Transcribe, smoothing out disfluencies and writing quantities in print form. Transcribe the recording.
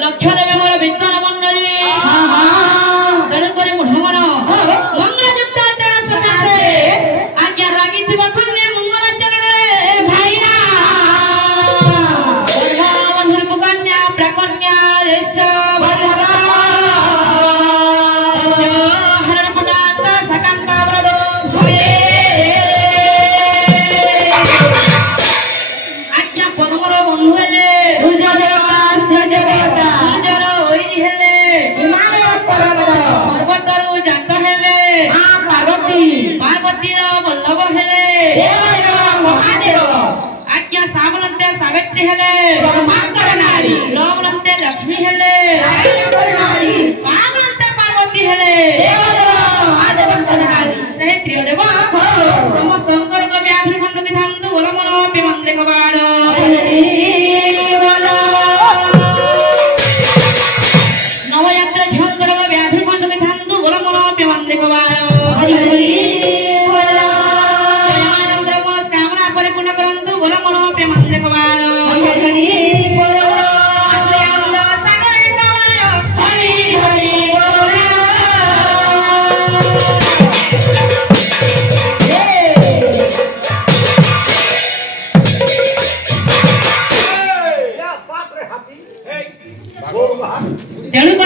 लक्ष्य देवे मोर विद्वान मंडली तेणुकर मुझमर मंगलयुक्त आचरण सकाशे आज्ञा लगी कन्या मंगलाचरण भाईना बंधु कन्या प्रकन्या हरण पदार्थ सकांत आज्ञा पदमर बंधु हेले पर्वतरु जात हेले पार्वती बल्लभ हेले महादेव आज्ञा सामलंते सावित्री हेले लवलंते लक्ष्मी हेले पागलंते पार्वती हेले से त्रिदेव समस्त व्याधि खंड की धामु बोल मन वंदे कबाड़ नवजात झंकर व्याधि खंड की धामु बोल मन वंदे कबाड़ कामना परिपूर्ण करंतु बोल मन वंदे कबाड़ तेणुक